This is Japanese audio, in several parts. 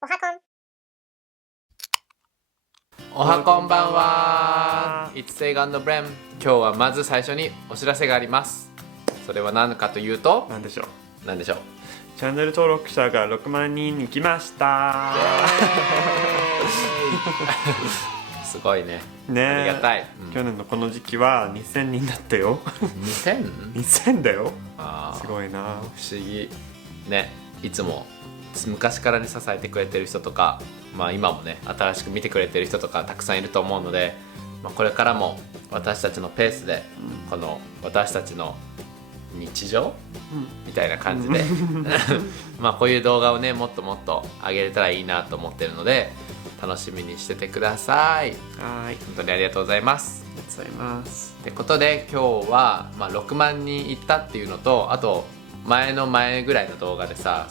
おはこんおはこんばんは。It's Sega and Bren。今日はまず最初にお知らせがあります。それは何かというと、なんでしょう。何でしょう。チャンネル登録者が6万人に来ましたすごいね。ねえ、ありがたい。去年のこの時期は2000人だったよ。2000？ 2000だよ。あー、すごいな。不思議ね。いつも昔からに支えてくれてる人とか、今もね新しく見てくれてる人とかたくさんいると思うので、これからも私たちのペースで、この私たちの日常、みたいな感じでこういう動画をねもっともっと上げれたらいいなと思ってるので、楽しみにしててください。はい、本当にありがとうございます。ありがとうございます。ってことで今日は、6万人いったっていうのと、あと前ぐらいの動画でさ、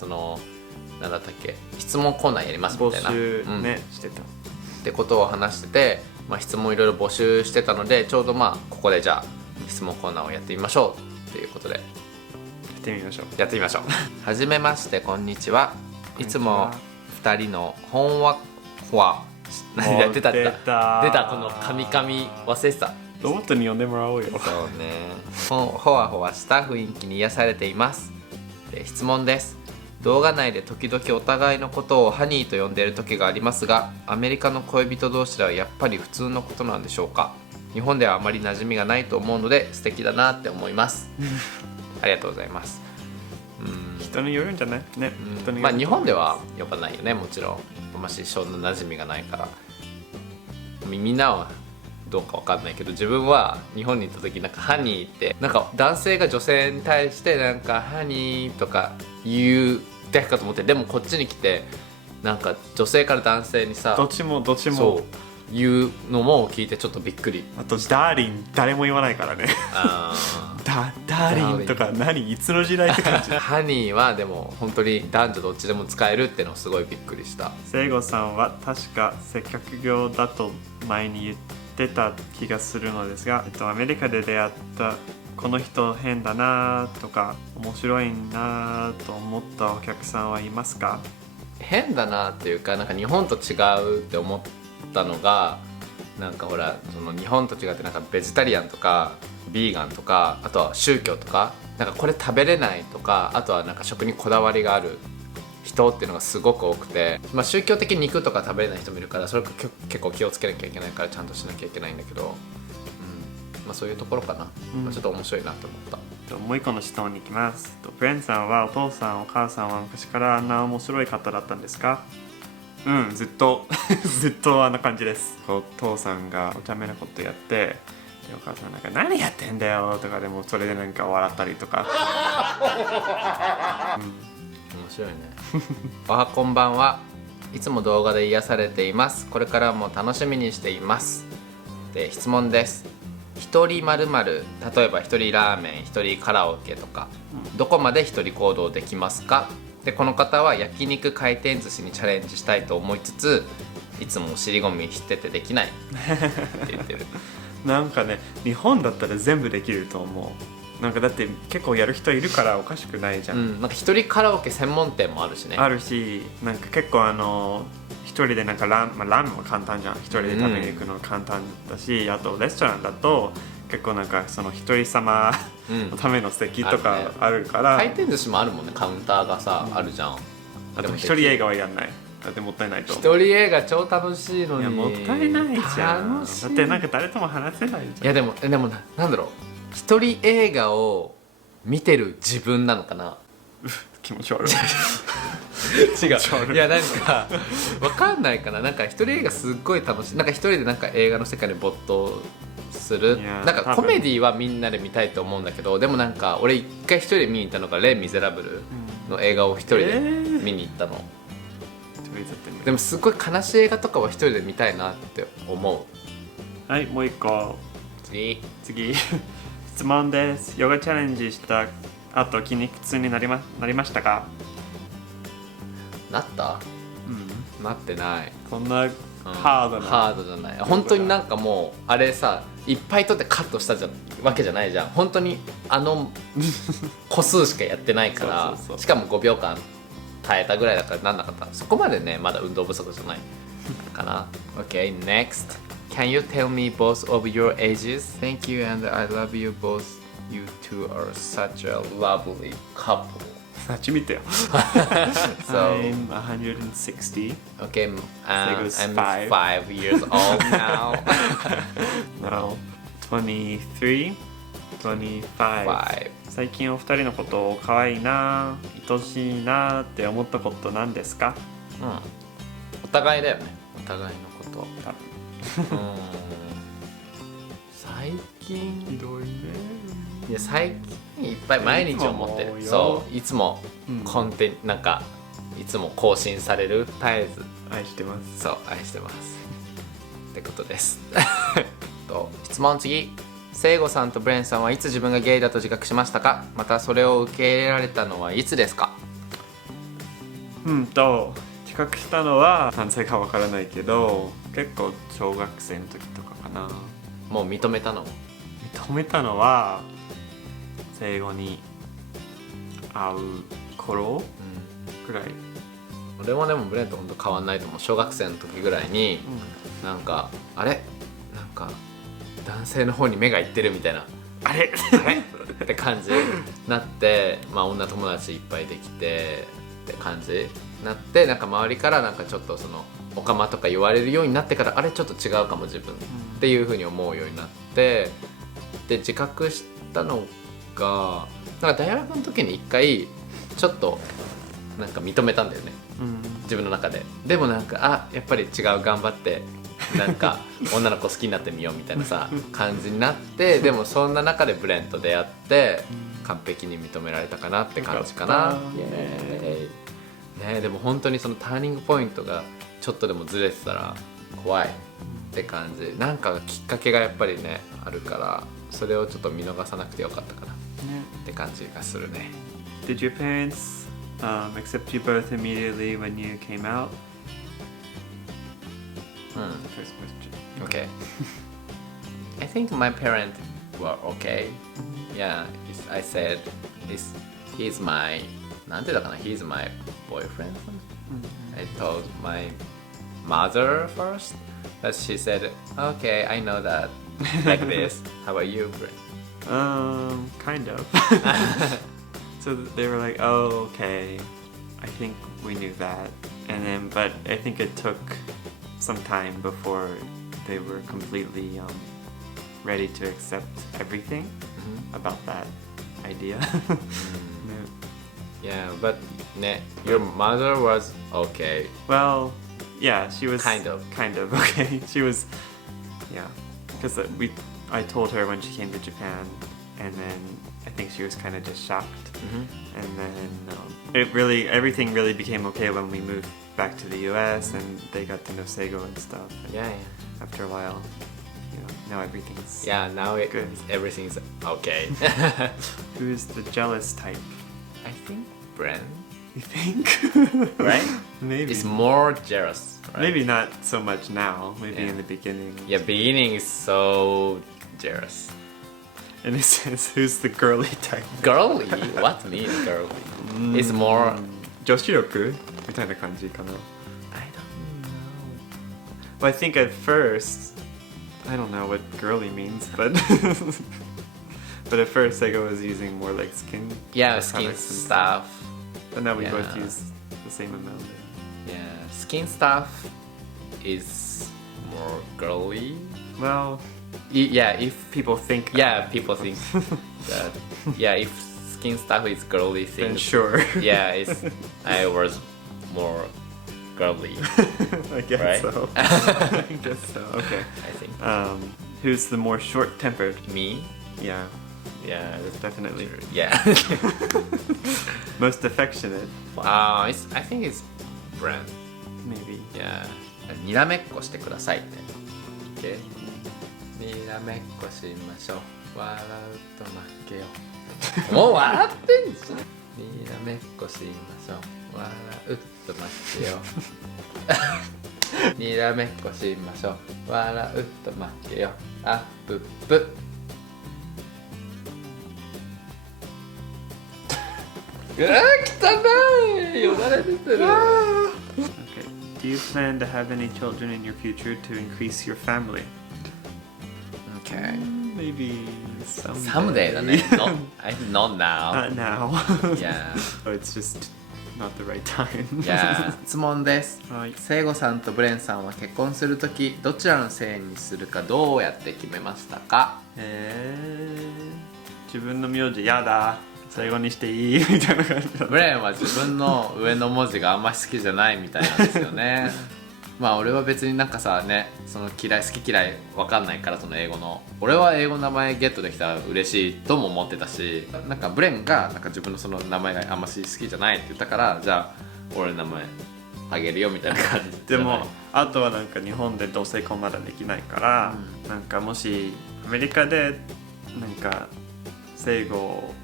なんだったっけ、質問コーナーやりますみたいな募集ね、してたってことを話してて、質問いろいろ募集してたので、ちょうどここでじゃあ質問コーナーをやってみましょうっていうことでやってみましょう。はじめまして、こんにちは。いつも2人のほんわほわ出たこのカミカミ忘れてた。ロボットに呼んでもらおうよ。そうね、ほわほわした雰囲気に癒されています。で、質問です。動画内で時々お互いのことをハニーと呼んでいる時がありますが、アメリカの恋人同士ではやっぱり普通のことなんでしょうか。日本ではあまり馴染みがないと思うので素敵だなって思いますありがとうございます。人によるんじゃないね。日本では呼ばないよね、もちろん。そんな馴染みがないから。みんなはどうかわかんないけど、自分は日本に行った時ハニーって男性が女性に対してハニーとか言うだけかと思って、でもこっちに来て女性から男性にさ、どっちもそう言うのも聞いてちょっとびっくり。あとダーリン誰も言わないからね。ダーリンとか何、いつの時代って感じ。ハニーはでも本当に男女どっちでも使えるっていうのすごいびっくりした。聖子さんは確か接客業だと前に言ってた気がするのですが、アメリカで出会ったこの人変だなとか面白いなと思ったお客さんはいますか？変だなっていうか、日本と違うって思ったのが、ほら、日本と違ってベジタリアンとかビーガンとか、あとは宗教とかこれ食べれないとか、あとは食にこだわりがある人っていうのがすごく多くて、宗教的に肉とか食べれない人もいるから、それ結構気をつけなきゃいけないからちゃんとしなきゃいけないんだけど、そういうところかな。ちょっと面白いなと思った。もう一個の質問に行きます。ブレンさんはお父さんお母さんは昔からあんな面白い方だったんですか？ずっとずっとあんな感じです。お父さんがお茶目なことやって、お母さん何やってんだよとかでもそれで笑ったりとか。面白いね。おはこんばんは。いつも動画で癒されています。これからも楽しみにしています。で、質問です。一人〇〇、例えば一人ラーメン、一人カラオケとか、どこまで一人行動できますか？で、この方は焼肉回転寿司にチャレンジしたいと思いつつ、いつも尻込みしててできないって言ってる。日本だったら全部できると思う。だって結構やる人いるからおかしくないじゃん。一人カラオケ専門店もあるしね。あるし、結構一人でラーメンは簡単じゃん。一人で食べに行くの簡単だし、あとレストランだと結構その一人様のための席とかあるから、回転寿司もあるもんね、カウンターがさ、あるじゃん。あと一人映画はやんない。だってもったいないと思う。一人映画超楽しいのに。いや、もったいないじゃん。楽しい。だって誰とも話せないじゃん。いやでもなんだろう、一人映画を見てる自分なのかな。気持ち悪い。違う。いやわかんないかな。一人映画すっごい楽しい。一人で映画の世界に没頭する。コメディはみんなで見たいと思うんだけど、でも俺一回一人で見に行ったのがレ・ミゼラブルの映画を一人で見に行ったの。でもすっごい悲しい映画とかは一人で見たいなって思う。はい、もう一個。次質問です。ヨガチャレンジした後筋肉痛になりましたか？なった？なってない。そんなハードじゃない。本当にもうあれさ、いっぱい取ってカットしたわけじゃないじゃん。本当に個数しかやってないから。しかも5秒間耐えたぐらいだからなんなかった。そこまでねまだ運動不足じゃないかな。 OK, next. Can you tell me both of your ages? Thank you and I love you both. You two are such a lovely couple. あっち見てよ。 So I'm 160. okay, Sego's I'm five. 5 years old now. No. 23? 25. 5. 最近お二人のことを可愛いな、愛しいなって思ったことなんですか？お互いだよね。お互いのこと。多分。最近ひどいね。いや最近いっぱい毎日思ってる。そういつもコンテンツなんかいつも更新される絶えず愛してます。そう愛してますってことですと質問次。聖子さんとブレンさんはいつ自分がゲイだと自覚しましたか？またそれを受け入れられたのはいつですか？自覚したのは何歳かわからないけど、結構小学生の時とかかな。もう認めたの？認めたのは生後に会う頃ぐらい。俺もでもブレンとほんと変わんないと思う。小学生の時ぐらいに、なんかあれなんか男性の方に目がいってるみたいなあれって感じになって、まあ女友達いっぱいできてって感じになって、なんか周りからなんかちょっとそのオカマとか言われるようになってから、あれちょっと違うかも自分っていう風に思うようになって、で自覚したのがなんか大学の時に一回ちょっとなんか認めたんだよね、自分の中で。でもなんかやっぱり違う、頑張ってなんか女の子好きになってみようみたいなさ感じになって、でもそんな中でブレンと出会って完璧に認められたかなって感じかな。イエーイね。でも本当にそのターニングポイントがちょっとでもずれてたら怖いって感じ。なんかきっかけがやっぱりねあるから、それをちょっと見逃さなくてよかったかなって感じがするね。 Did your parents accept you both immediately when you came out? First question. Okay. I think my parents were okay. Yeah, I said he's my なんて言ったかな he's my boyfriend. I told my mother first, but she said, okay, I know that. Like this. How about you, Brent? Kind of. So they were like, oh, okay. I think we knew that. And then, but I think it took some time before they were completely ready to accept everything about that idea. Yeah, but your mother was okay. Well, yeah, she was kind of okay. She was, yeah, because I told her when she came to Japan, and then I think she was kind of just shocked. And then everything really became okay when we moved back to the U.S. and they got to know Seigo and stuff. And Yeah. after a while, now everything's Yeah, now good. Everything's okay. Who's the jealous type? I think Brent, You think? right? Maybe. Is more jealous, right? Maybe not so much now. Maybe Yeah. in the beginning. Yeah, beginning is so jealous. And it says, who's the girly type? Girly? What means girly? It's more. 女子力みたいな感じかな。I don't know. Well, I think at first, I don't know what girly means, but but at first Seigo was using more like skin. Yeah, skin products and stuff. But now we Yeah. both use the same amount. Yeah, skin stuff is more girly. Well, Yeah, if people think. people think that. Yeah, if skin stuff is girly Then things. sure. Yeah, I was more girly. I guess Right? so. I guess so. Okay. I think. Who's the more short-tempered? Me? Yeah, Yeah, definitely. yeah. Most affectionate, I think it's Brent. maybe. Yeah. にらめっこしてくださいって。Okay? にらめっこしましょう。笑うと負けよ。もう笑ってんじゃん。にらめっこしましょう。笑うと負けよ。にらめっこしましょう。笑うと負けよ。あっぷっぷ。汚いよだれ出てる。 Okay. Do you plan to have any children in your future to increase your family? Okay. Maybe someday. Someday だね。Not now. Not now. Yeah. So it's just not the right time. Yeah. 質問です。はい。聖子さんとブレンさんは結婚するときどちらの姓にするかどうやって決めましたか？自分の名字やだ。最後にしていいみたいな感じだった。ブレンは自分の上の文字があんまり好きじゃないみたいなんですよね。まあ俺は別になんかさね、その好き嫌い分かんないから、その英語の俺は英語の名前ゲットできたら嬉しいとも思ってたし、なんかブレンがなんか自分のその名前があんまり好きじゃないって言ったから、じゃあ俺の名前あげるよみたいな感じじゃない。でもあとはなんか日本で同性婚まだできないから、なんかもしアメリカでなんか生後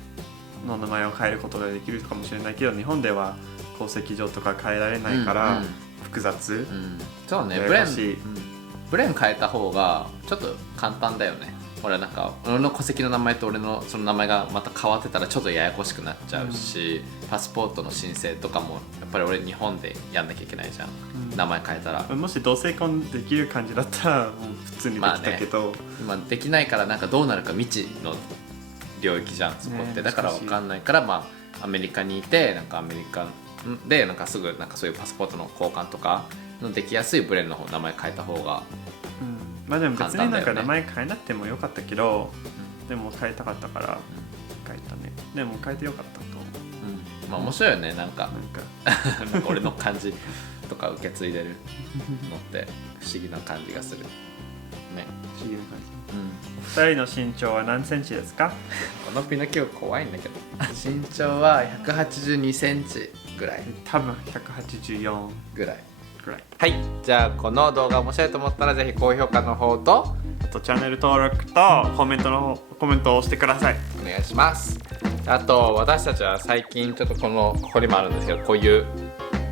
の名前を変えることができるかもしれないけど、日本では戸籍上とか変えられないから、複雑、そうね、ブレン変えた方がちょっと簡単だよね。俺なんか俺の戸籍の名前と俺のその名前がまた変わってたらちょっとややこしくなっちゃうし、パスポートの申請とかもやっぱり俺日本でやんなきゃいけないじゃん、名前変えたら。もし同性婚できる感じだったらもう普通にできたけど、今できないからなんかどうなるか未知の領域じゃんそこって、だから分かんないから、まあアメリカにいてなんかアメリカでなんかすぐなんかそういうパスポートの交換とかのできやすいブレンの名前変えた方が、まあでも別になんか名前変えなくてもよかったけど、でも変えたかったから変えたね。でも変えてよかったと思う。まあ面白いよね、なんか俺の感じとか受け継いでるのって不思議な感じがするね。不思議な感じ。2人の身長は何センチですか？このピノキオ怖いんだけど身長は182センチぐらい。多分184ぐらい。はい、じゃあこの動画面白いと思ったらぜひ高評価の方とあとチャンネル登録とコメントを押してください。お願いします。あと私たちは最近ちょっとここにもあるんですけど、こういう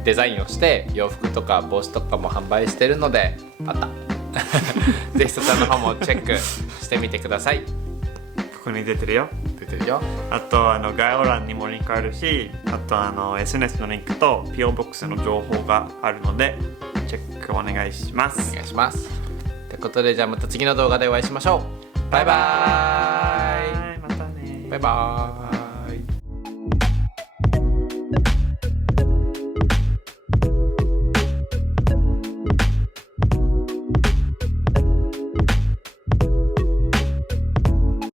デザインをして洋服とか帽子とかも販売してるので、あったぜひそちらの方もチェックしてみてください。ここに出てるよ。出てるよ。あと概要欄にもリンクあるし、あとSNS のリンクと PO ボックスの情報があるのでチェックお願いします。お願いします。ということでじゃあまた次の動画でお会いしましょう。バイバーイ。またね。バイバーイ。